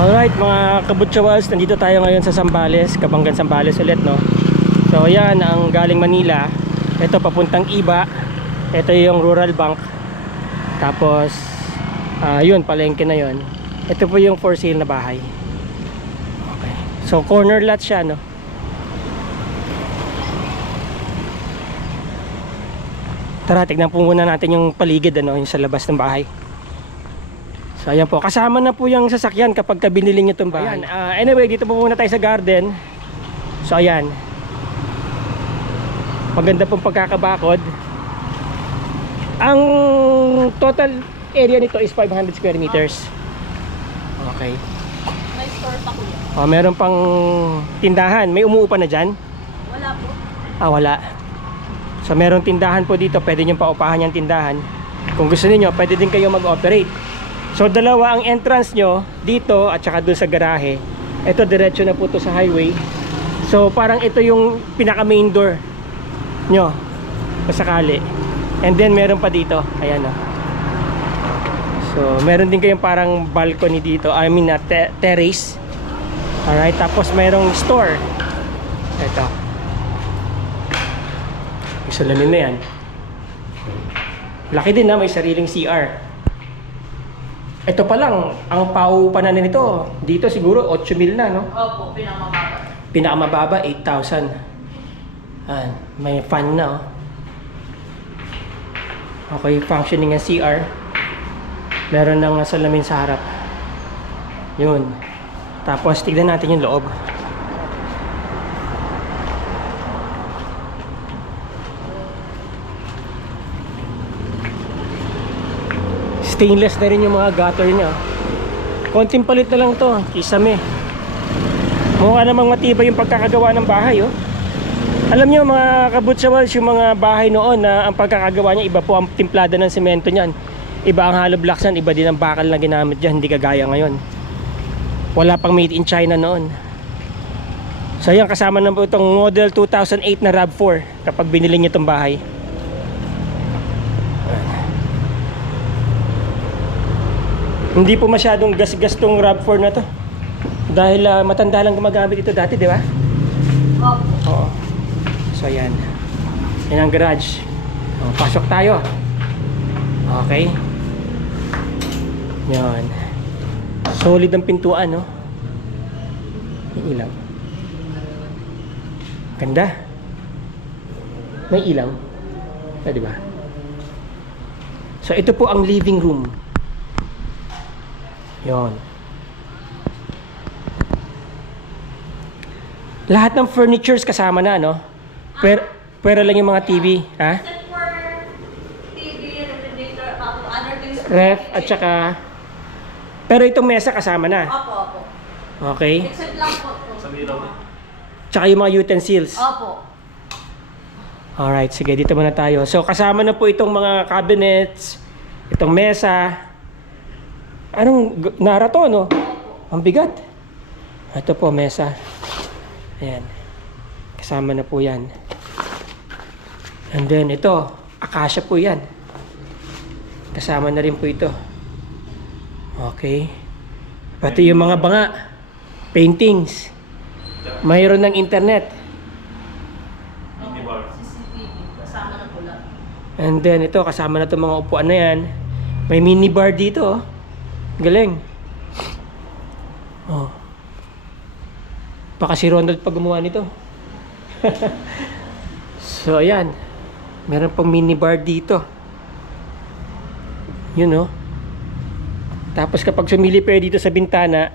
Alright mga kabutsawas, nandito tayo ngayon sa Zambales, Kabanggan Zambales ulit, no? So yan ang galing Manila. Ito papuntang Iba. Ito yung Rural Bank. Tapos yun, palengke na yun. Ito po yung for sale na bahay. Okay. So corner lot siya, no? Tara, tignan po muna natin yung paligid, ano, yung sa labas ng bahay. So ayan po, kasama na po yung sasakyan kapag binili nyo itong bahay. Anyway, dito po muna tayo sa garden. So ayan, maganda pong pagkakabakod. Ang total area nito is 500 square meters. Okay. May store pa kuya. Oh, meron pang tindahan. May umuupa na dyan? Wala po. Wala. So meron tindahan po dito, pwede nyo paupahan yung tindahan. Kung gusto niyo, pwede din kayo mag-operate. So dalawa ang entrance nyo dito at saka dun sa garahe. Ito diretso na po to sa highway. So parang ito yung pinaka main door nyo pasakali. And then meron pa dito, ayan o. So meron din kayong parang balcony dito, I mean terrace. Alright, tapos merong store. Ito, yung salamin na yan. Laki din na, may sariling CR. Ito pa lang, ang paupanan nito dito siguro 8,000 na, no? Opo, pinakamababa. Pinakamababa 8,000. May fan na, oh. Okay, functioning ang CR. Meron ng salamin sa harap. Yun. Tapos tignan natin yung loob. Stainless na rin yung mga gutter niya. Konting palit na lang to, kisame. Mukha namang matibay yung pagkakagawa ng bahay, oh. Alam niyo mga kabutsawals, yung mga bahay noon na ang pagkakagawa niya, iba po ang timplada ng semento niyan. Iba ang hollow blocks niyan, iba din ang bakal na ginamit diyan, hindi kagaya ngayon. Wala pang made in China noon. So yan, kasama na po itong model 2008 na RAV4 kapag binili niyo itong bahay. Hindi po masyadong gas-gas tong RAV4 na to. Dahil matanda lang gumagamit ito dati, di ba? Opo. Oo. So ayan. Yan ang garage. Pasok tayo. Okay. Yan. Solid ang pintuan, no? May ilaw. Ganda. May ilaw. Di ba? So ito po ang living room. Yon. Lahat ng furnitures kasama na, no? Pero lang yung mga TV, ha? Except for TV, refrigerator, other things. Ref at saka pero itong mesa kasama na. Opo, opo. Okay? Except lang po. Tsaka yung mga utensils. Opo. Alright, sige, dito muna tayo. So kasama na po itong mga cabinets, itong mesa. Anong nara to, no? Ang bigat. Ito po, mesa. Ayan. Kasama na po yan. And then ito, akasya po yan. Kasama na rin po ito. Okay. Pati yung mga banga, paintings. Mayroon ng internet. CCTV, kasama na po lang. And then ito, kasama na itong mga upuan na yan. May minibar dito, oh. Galing. Oh. Baka si Ronald pa gumawa nito. So ayan, meron pang minibar dito. Yun, oh. Tapos kapag sumilip kayo dito sa bintana,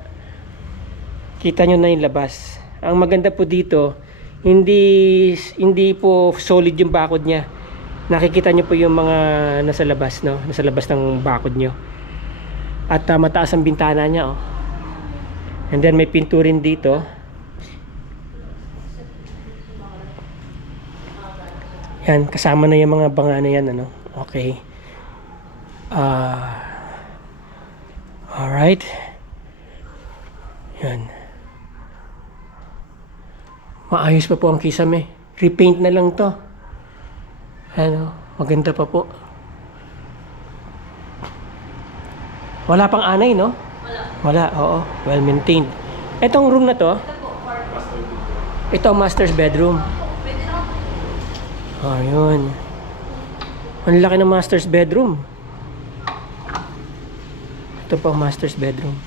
kita nyo na yung labas. Ang maganda po dito, hindi po solid yung bakod niya. Nakikita nyo po yung mga nasa labas, no? Nasa labas ng bakod nyo. At mataas ang bintana niya, oh. And then may pinto rin dito. Yan, kasama na yung mga banga na yan, ano. Okay. Alright. Yan. Maayos pa po ang kisame. Repaint na lang to. Ano, maganda pa po. Wala pang anay, no? Wala. Wala, oo. Well maintained. Etong room na to, Ito po, for ito ang master's bedroom. pwede na ako. Ayun. Ang laki ng master's bedroom. Ito pa ang master's bedroom.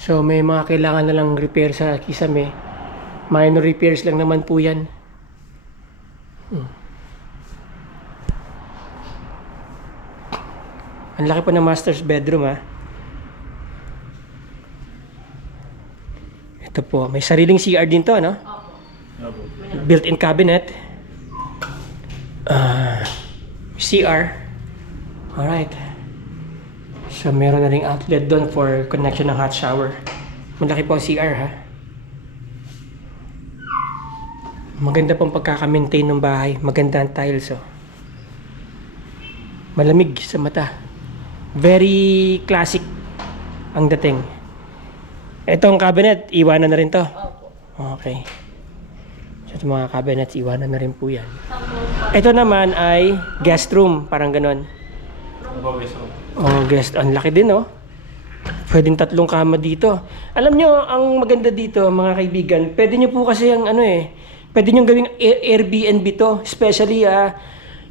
So may mga kailangan na lang repair sa kisame. Minor repairs lang naman po yan. Ang laki pa ng master's bedroom ha. Ito po, may sariling CR din to, no? Opo. Built-in cabinet. CR. Alright. So meron na ring outlet doon for connection ng hot shower. Malaki po ang CR ha. Maganda pong pagkaka-maintain ng bahay. Maganda ang tiles oh. Malamig sa mata. Very classic ang dating. Itong cabinet, iwanan na rin to. Opo. Okay. So itong mga cabinets, iwanan na rin po yan. Sampo. Ito naman ay guest room, parang ganon. Oh, guest. Ang laki din, oh. Pwedeng 3 kama dito. Alam nyo, ang maganda dito, mga kaibigan, pwede nyo po kasi ang pwede nyo gawing Airbnb to. Especially,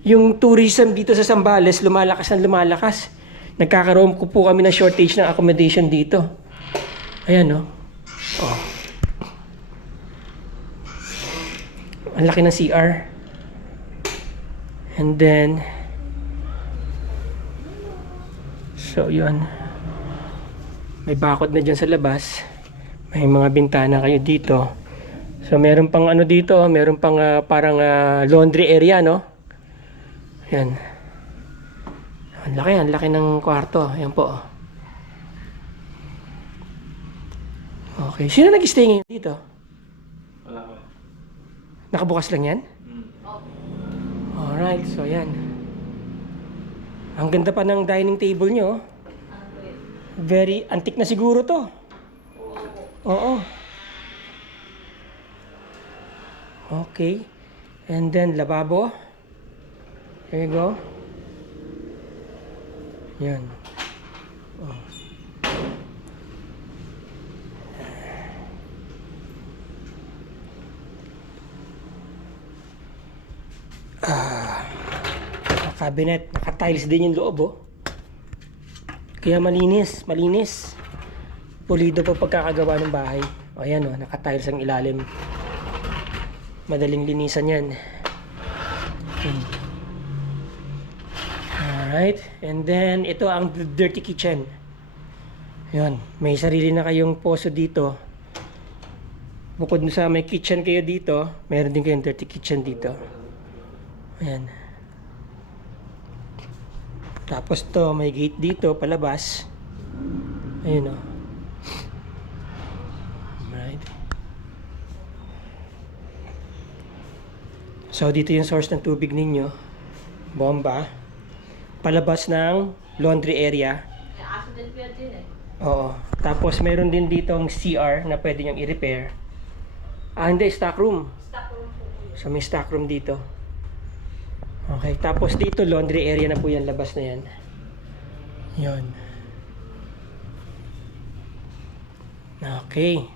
yung tourism dito sa Zambales, lumalakas ng lumalakas. Nagkakaroon ko po kami ng shortage ng accommodation dito. Ayan, no? Oh. Ang laki ng CR. And then, so yun. May bakod na dyan sa labas. May mga bintana kayo dito. So meron pang dito, meron pang parang laundry area, no? Ayan. Ang laki ng kwarto. Ayan po. Okay. Sino nag-stay ngayon dito? Wala ko. Nakabukas lang yan? Alright, so yan. Ang ganda pa ng dining table nyo. Very antique na siguro to. Oo. Okay. And then lababo. There you go. Yan. Oh. Cabinet, naka-tiles din yung loob oh. Kaya malinis. Pulido po pagkakagawa ng bahay. O ayan oh, naka-tiles ang ilalim. Madaling linisan yan. Alright, and then ito ang dirty kitchen. Yun, may sarili na kayong poso dito. Bukod sa may kitchen kayo dito, meron din kayong dirty kitchen dito. Ayan. Tapos to, may gate dito, palabas. Ayun o. Alright. So, dito yung source ng tubig ninyo. Bomba. Palabas ng laundry area. Aso din po yan din eh. Oo. Tapos, meron din dito ang CR na pwede nyong i-repair. Hindi, stock room. Stock room po po yun. So, may stock room dito. Okay, tapos dito laundry area na po yan, labas na yan. Yun. Okay.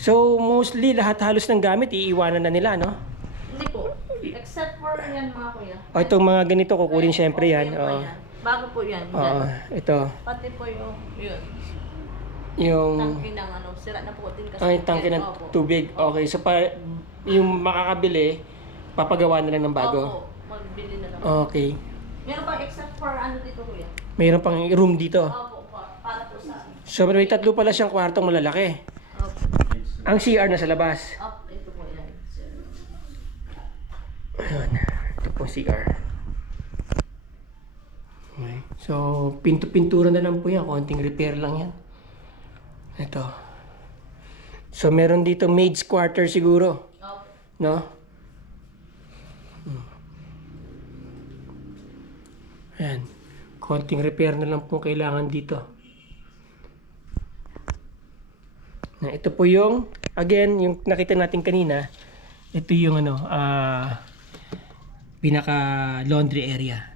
So, mostly lahat halos ng gamit iiwanan na nila, no? Hindi po. Except for yan mga kuya. O itong mga ganito kukunin syempre yan. Okay po Oo. yan. Bago po yan. Oo, ito. Pati po yung yun. Yung Tangke ng sira na po din kasi. ay tangke ng Opo. tubig. Okay, so yung makakabili, papagawa na lang ng bago. Opo. Magbili na lang. Okay. Meron pa except for dito kuya. Mayroon pang room dito. Opo, para po sa So may 3 pala siyang kwartong malalaki. Opo. Ang CR na sa labas. Up, ito po yan. Sir. Ayun. Ito po CR. Okay. So, pintura na lang po yan. Konting repair lang yan. Ito. So, meron dito maid's quarter siguro. Opo. No? Ayan. Konting repair na lang po kailangan dito. Na ito po yung, again, yung nakita natin kanina. Ito yung pinaka laundry area.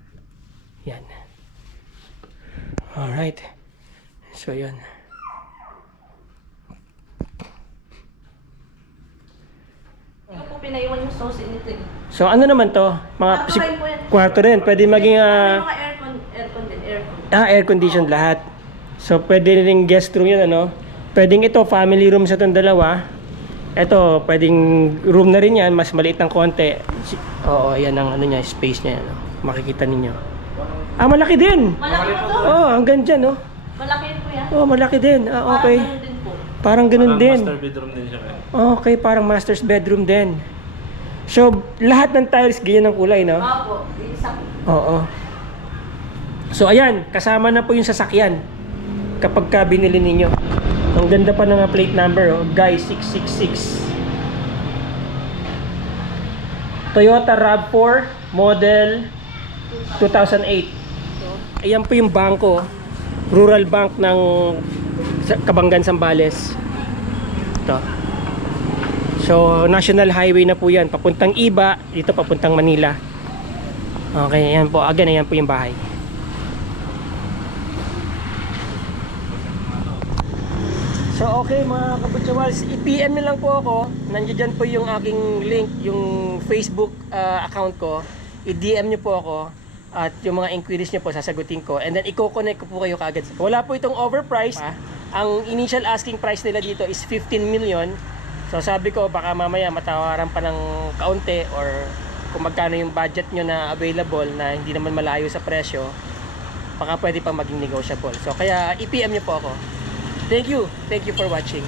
Yan. Alright. So yan. Ito po pinaiwan yung sauce nito eh. So ano naman to? Mga Kwarto rin po yan. kwarto rin. Pwede maging May mga aircon din, aircon. air conditioned lahat. So pwede rin guest room yun ano. Pwedeng ito family room sa itong dalawa. Ito pwedeng room na rin yan. Mas maliit ng konti. Oo, yan ang ano niya, space niya. Ano. Makikita ninyo. Ah, malaki din. Malaki po to. Oh, hanggang dyan oh. Malaki po yan. Oh, malaki din. Ah, okay. Parang ganun din po. Parang ganun din. Master bedroom din siya. Okay, parang master's bedroom din. So, lahat ng tiles ganyan ng kulay, no? Opo, isa po. Oo. So, ayan, kasama na po yung sasakyan kapag ka binili ninyo. Ang ganda pa ng plate number, oh. Guy 666. Toyota RAV4 model 2008. Ayan po yung bangko, Rural Bank ng Kabanggan, Zambales. Ito. So, National Highway na po yan. Papuntang Iba, dito papuntang Manila. Okay, ayan po. Again, ayan po yung bahay. So, okay mga kabutsawals, i-PM nyo lang po ako. Nandiyan dyan po yung aking link, yung Facebook account ko. I-DM nyo po ako. At yung mga inquiries nyo po, sasagutin ko. And then, i-connect ko po kayo kaagad. Wala po itong overpriced. Ang initial asking price nila dito is 15 million. So sabi ko baka mamaya matawaran pa ng kaunti or kung magkano yung budget nyo na available na hindi naman malayo sa presyo, baka pwede pa maging negotiable. So kaya i-PM nyo po ako. Thank you for watching.